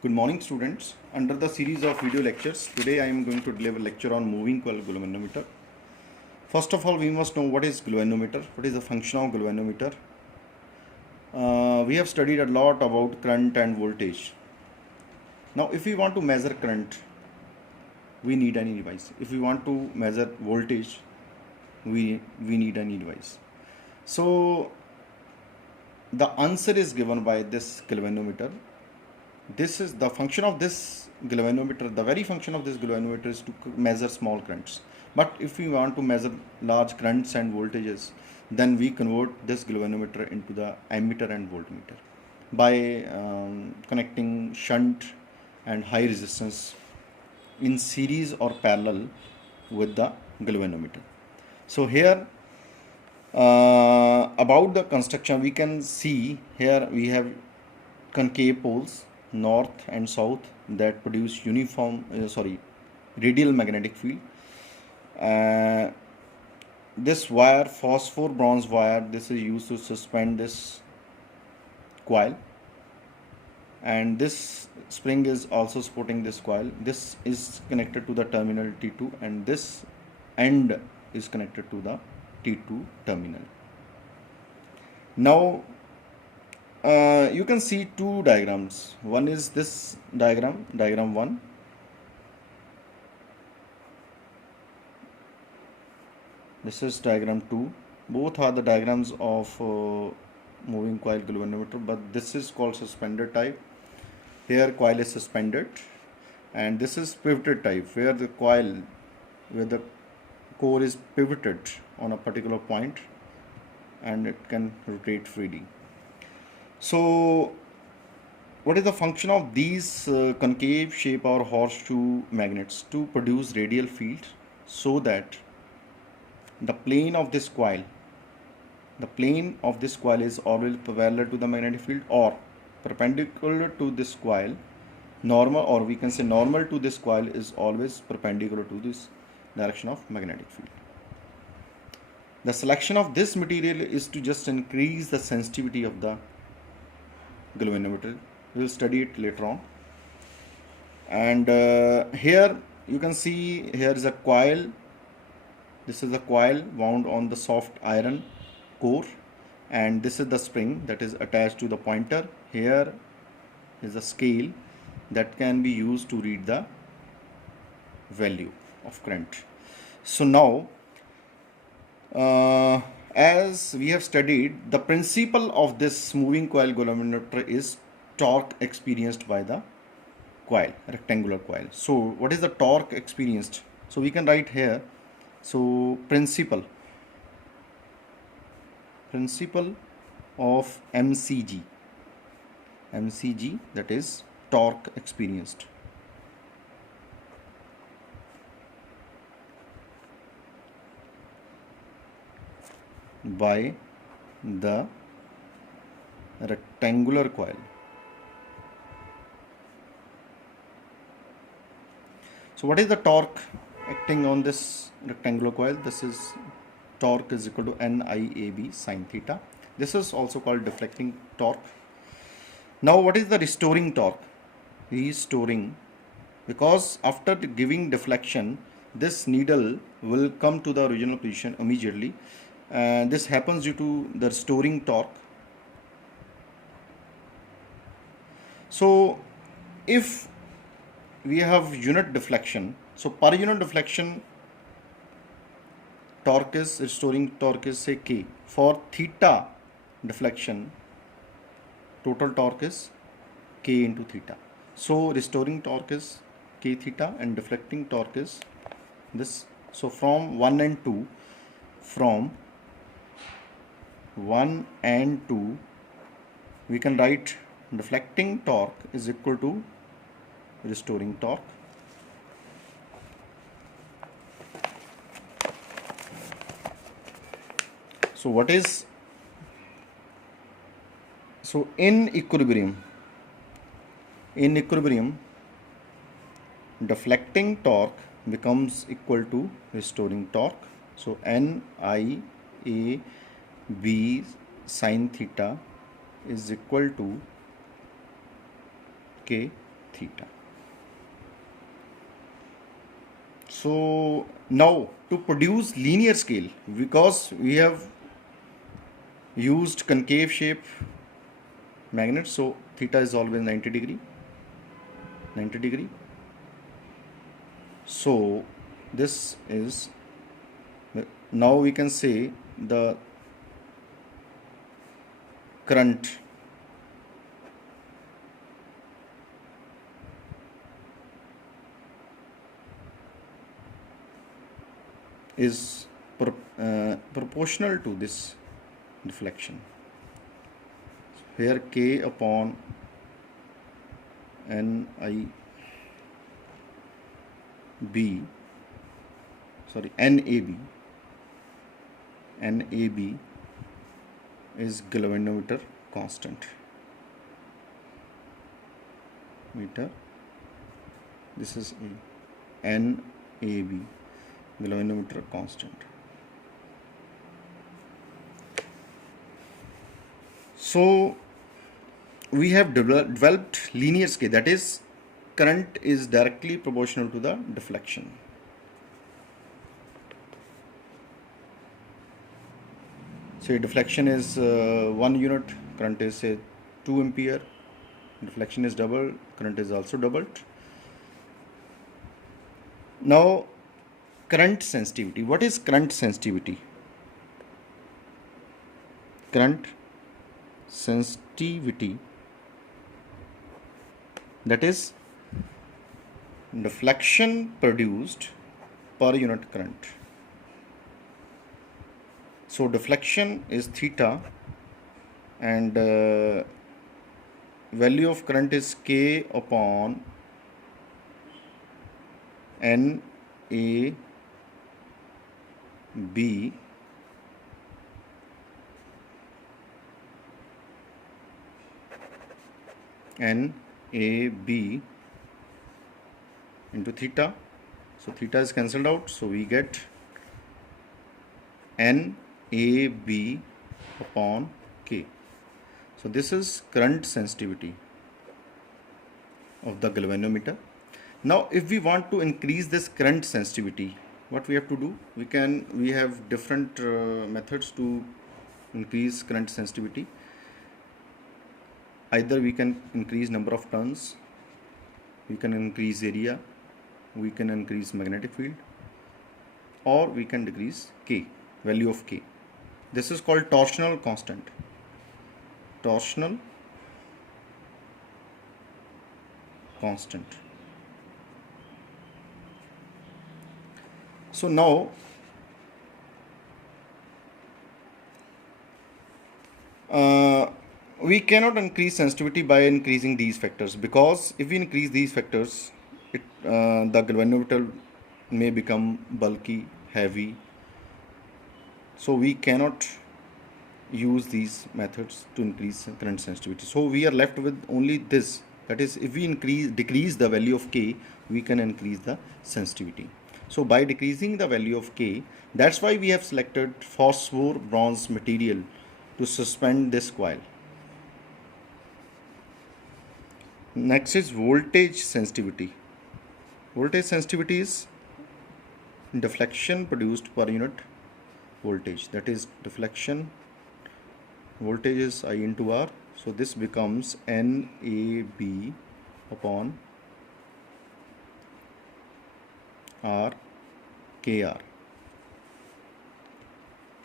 Good morning, students. Under the series of video lectures, today I am going to deliver a lecture on moving coil galvanometer. First of all, we must know what is galvanometer, what is the function of galvanometer. We have studied a lot about current and voltage. Now, if we want to measure current, we need any device. If we want to measure voltage, we need any device. So, the answer is given by this galvanometer. This is the function of this galvanometer. The very function of this galvanometer is to measure small currents. But if we want to measure large currents and voltages, then we convert this galvanometer into the ammeter and voltmeter by connecting shunt and high resistance in series or parallel with the galvanometer. So here about the construction, we can see here we have concave poles north and south that produce radial magnetic field. This wire, phosphor bronze wire, this is used to suspend this coil, and this spring is also supporting this coil. This is connected to the terminal T2 and this end is connected to the T2 terminal. Now you can see two diagrams. One is this diagram, diagram 1. This is diagram 2. Both are the diagrams of moving coil galvanometer, but this is called suspended type. Here coil is suspended, and this is pivoted type, where the core is pivoted on a particular point and it can rotate freely. So what is the function of these concave shape or horseshoe magnets? To produce radial field, so that the plane of this coil is always parallel to the magnetic field or perpendicular to this coil. Normal, or we can say normal to this coil, is always perpendicular to this direction of magnetic field. The selection of this material is to just increase the sensitivity of the galvanometer. We will study it later on. And here you can see, here is a coil. This is the coil wound on the soft iron core, and this is the spring that is attached to the pointer. Here is a scale that can be used to read the value of current. So now as we have studied, the principle of this moving coil galvanometer is torque experienced by the coil, rectangular coil. So what is the torque experienced? So we can write here, so principle of mcg, that is torque experienced. By the rectangular coil. So what is the torque acting on this rectangular coil? This is torque is equal to NIAB sine theta. This is also called deflecting torque. Now what is the restoring torque? Restoring, because after giving deflection, this needle will come to the original position immediately. This happens due to the restoring torque. So if we have unit deflection, so per unit deflection torque is, restoring torque is, say, K. For theta deflection, total torque is K into theta. So restoring torque is K theta and deflecting torque is this. So from 1 and 2, we can write deflecting torque is equal to restoring torque. So what is, so in equilibrium, deflecting torque becomes equal to restoring torque. So NIAB sine theta is equal to K theta. So now to produce linear scale, because we have used concave shape magnet, so theta is always 90 degree. So this is, now we can say the current is proportional to this deflection. Here K upon NAB is galvanometer constant. Meter, this is NAB, galvanometer constant. So we have developed linear scale, that is current is directly proportional to the deflection. Say deflection is 1 unit, current is say 2 ampere, deflection is double, current is also doubled. Now current sensitivity. What is current sensitivity? Current sensitivity, that is deflection produced per unit current. So deflection is theta and value of current is K upon NAB into theta. So theta is cancelled out, so we get NAB upon K. So this is current sensitivity of the galvanometer. Now if we want to increase this current sensitivity, what we have to do? We have different methods to increase current sensitivity. Either we can increase number of turns, we can increase area, we can increase magnetic field, or we can decrease K, value of K. This is called torsional constant. Torsional constant. So now we cannot increase sensitivity by increasing these factors, because if we increase these factors, the galvanometer may become bulky, heavy. So we cannot use these methods to increase current sensitivity. So we are left with only this, that is if we decrease the value of K, we can increase the sensitivity. So by decreasing the value of K, that's why we have selected phosphor bronze material to suspend this coil. Next is voltage sensitivity. Voltage sensitivity is deflection produced per unit voltage, that is deflection voltage is I into R. So this becomes NAB upon R KR.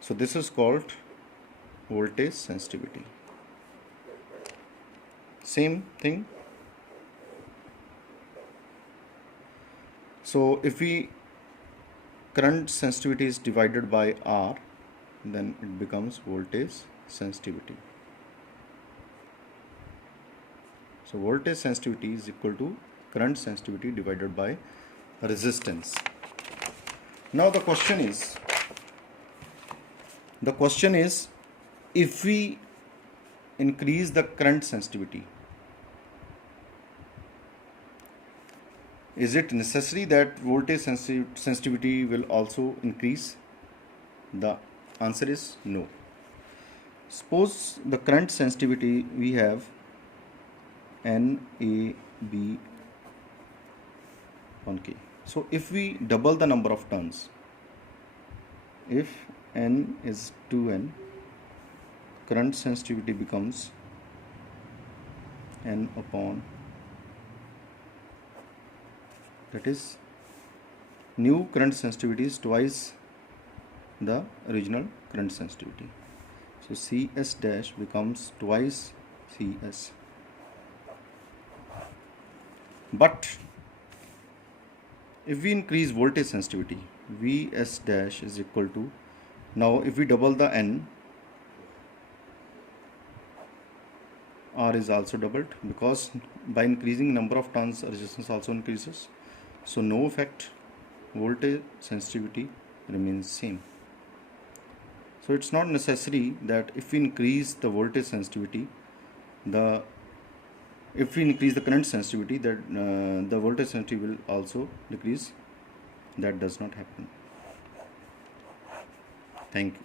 So this is called voltage sensitivity. Same thing. So if we current sensitivity is divided by R, then it becomes voltage sensitivity. So voltage sensitivity is equal to current sensitivity divided by resistance. Now the question is if we increase the current sensitivity, is it necessary that voltage sensitivity will also increase? The answer is no. Suppose the current sensitivity we have NAB be 1K. So if we double the number of turns, if N is 2N, current sensitivity becomes N upon, that is, new current sensitivity is twice the original current sensitivity. So CS dash becomes twice CS. But if we increase voltage sensitivity, Vs dash is equal to, now if we double the N, R is also doubled, because by increasing number of turns resistance also increases. So no effect, voltage sensitivity remains same. So it's not necessary that if we increase the voltage sensitivity, if we increase the current sensitivity, that the voltage sensitivity will also decrease. That does not happen. Thank you.